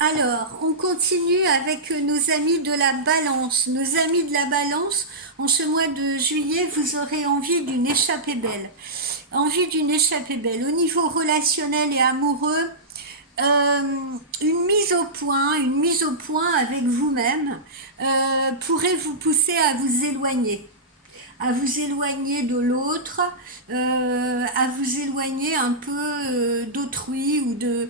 Alors, on continue avec nos amis de la Balance. Nos amis de la Balance, en ce mois de juillet, vous aurez envie d'une échappée belle. Envie d'une échappée belle. Au niveau relationnel et amoureux, une mise au point avec vous-même pourrait vous pousser à vous éloigner de l'autre, à vous éloigner un peu d'autrui ou de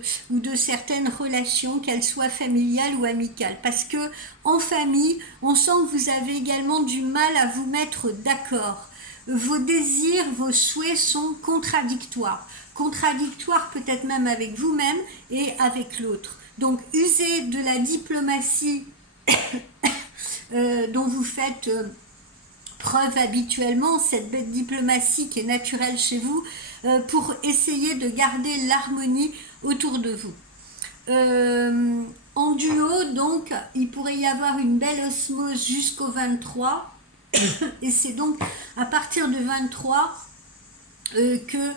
certaines relations, qu'elles soient familiales ou amicales. Parce que en famille, on sent que vous avez également du mal à vous mettre d'accord. Vos désirs, vos souhaits sont contradictoires. Contradictoires peut-être même avec vous-même et avec l'autre. Donc usez de la diplomatie dont vous faites preuve habituellement, cette belle diplomatie qui est naturelle chez vous, pour essayer de garder l'harmonie autour de vous. En duo, donc, il pourrait y avoir une belle osmose jusqu'au 23, et c'est donc à partir du 23 que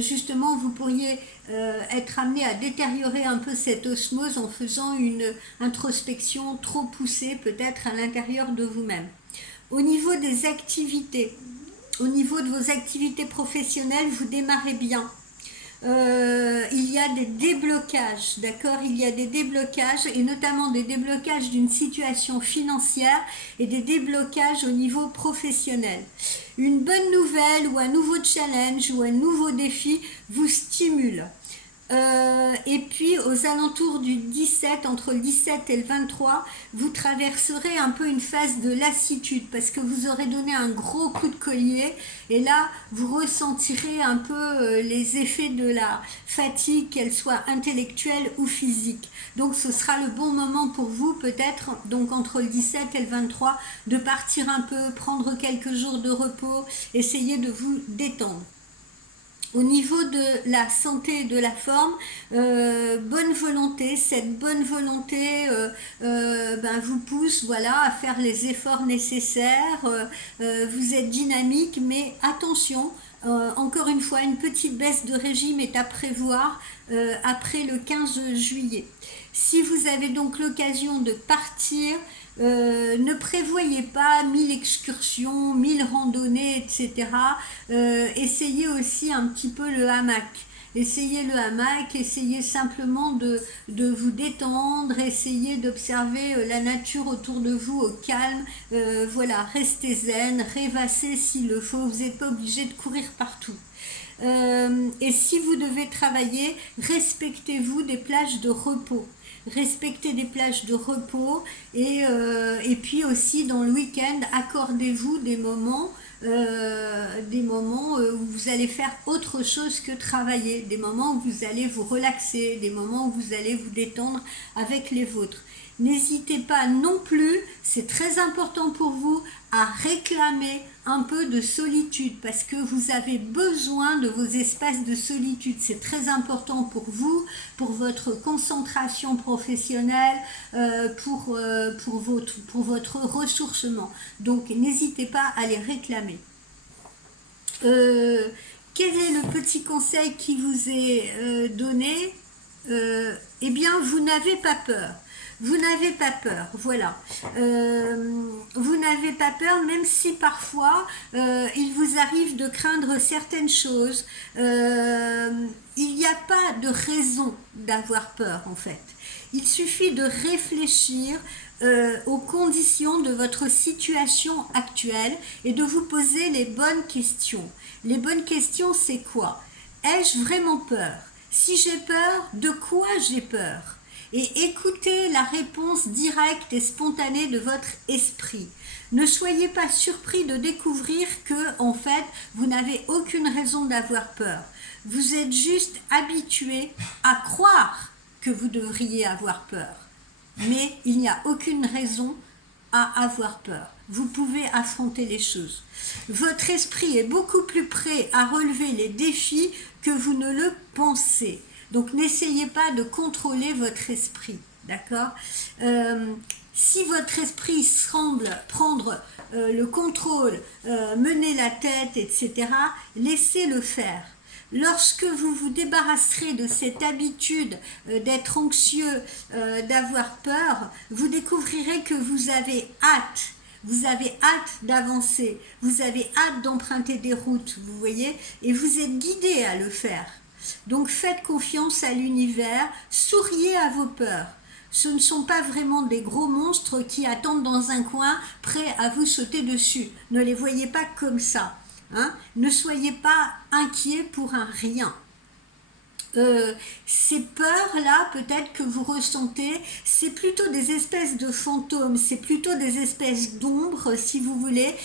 justement vous pourriez être amené à détériorer un peu cette osmose en faisant une introspection trop poussée peut-être à l'intérieur de vous-même. Au niveau des activités, au niveau de vos activités professionnelles, vous démarrez bien. Il y a des déblocages, d'accord? Il y a des déblocages et notamment des déblocages d'une situation financière et des déblocages au niveau professionnel. Une bonne nouvelle ou un nouveau challenge ou un nouveau défi vous stimule. Et puis aux alentours du 17, entre le 17 et le 23, vous traverserez un peu une phase de lassitude parce que vous aurez donné un gros coup de collier et là vous ressentirez un peu les effets de la fatigue, qu'elle soit intellectuelle ou physique. Donc ce sera le bon moment pour vous peut-être, donc entre le 17 et le 23, de partir un peu, prendre quelques jours de repos, essayer de vous détendre. Au niveau de la santé et de la forme, bonne volonté, cette bonne volonté vous pousse voilà, à faire les efforts nécessaires, vous êtes dynamique, mais attention, encore une fois, une petite baisse de régime est à prévoir après le 15 juillet. Si vous avez donc l'occasion de partir, ne prévoyez pas 1000 excursions, 1000 randonnées, etc. Essayez aussi un petit peu le hamac. Essayez le hamac, essayez simplement de vous détendre, essayez d'observer la nature autour de vous au calme. Voilà, restez zen, rêvassez s'il le faut, vous n'êtes pas obligé de courir partout. Et si vous devez travailler, respectez-vous des plages de repos. Respectez des plages de repos et puis aussi dans le week-end, accordez-vous des moments où vous allez faire autre chose que travailler, des moments où vous allez vous relaxer, des moments où vous allez vous détendre avec les vôtres. N'hésitez pas non plus, c'est très important pour vous, à réclamer un peu de solitude parce que vous avez besoin de vos espaces de solitude. C'est très important pour vous, pour votre concentration professionnelle, pour votre ressourcement. Donc n'hésitez pas à les réclamer. Quel est le petit conseil qui vous est donné? Eh bien, vous n'avez pas peur. Vous n'avez pas peur, voilà. Vous n'avez pas peur, même si parfois il vous arrive de craindre certaines choses. Il n'y a pas de raison d'avoir peur, en fait. Il suffit de réfléchir aux conditions de votre situation actuelle et de vous poser les bonnes questions. Les bonnes questions, c'est quoi? Ai-je vraiment peur? Si j'ai peur, de quoi j'ai peur? Et écoutez la réponse directe et spontanée de votre esprit. Ne soyez pas surpris de découvrir que, en fait, vous n'avez aucune raison d'avoir peur. Vous êtes juste habitué à croire que vous devriez avoir peur. Mais il n'y a aucune raison à avoir peur. Vous pouvez affronter les choses. Votre esprit est beaucoup plus prêt à relever les défis que vous ne le pensez. Donc n'essayez pas de contrôler votre esprit, d'accord? Si votre esprit semble prendre le contrôle, mener la tête, etc., laissez-le faire. Lorsque vous vous débarrasserez de cette habitude d'être anxieux, d'avoir peur, vous découvrirez que vous avez hâte. Vous avez hâte d'avancer, vous avez hâte d'emprunter des routes, vous voyez, et vous êtes guidé à le faire. Donc faites confiance à l'univers, souriez à vos peurs. Ce ne sont pas vraiment des gros monstres qui attendent dans un coin, prêts à vous sauter dessus. Ne les voyez pas comme ça. Hein? Ne soyez pas inquiets pour un rien. Ces peurs-là, peut-être que vous ressentez, c'est plutôt des espèces de fantômes, c'est plutôt des espèces d'ombres, si vous voulez,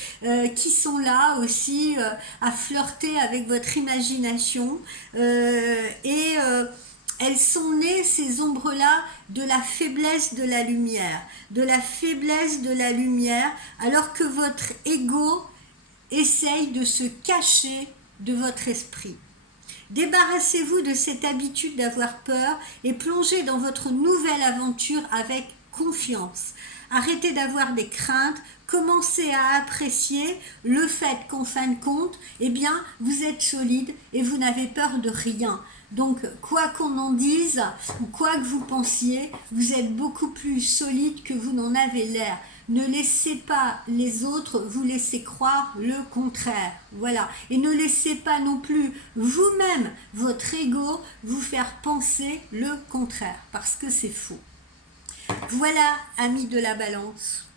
qui sont là aussi à flirter avec votre imagination. Elles sont nées, ces ombres-là, de la faiblesse de la lumière. De la faiblesse de la lumière, alors que votre ego essaye de se cacher de votre esprit. Débarrassez-vous de cette habitude d'avoir peur et plongez dans votre nouvelle aventure avec confiance. Arrêtez d'avoir des craintes, commencez à apprécier le fait qu'en fin de compte, eh bien, vous êtes solide et vous n'avez peur de rien. Donc, quoi qu'on en dise, ou quoi que vous pensiez, vous êtes beaucoup plus solide que vous n'en avez l'air. Ne laissez pas les autres vous laisser croire le contraire. Voilà. Et ne laissez pas non plus vous-même, votre ego, vous faire penser le contraire, parce que c'est faux. Voilà, amis de la balance.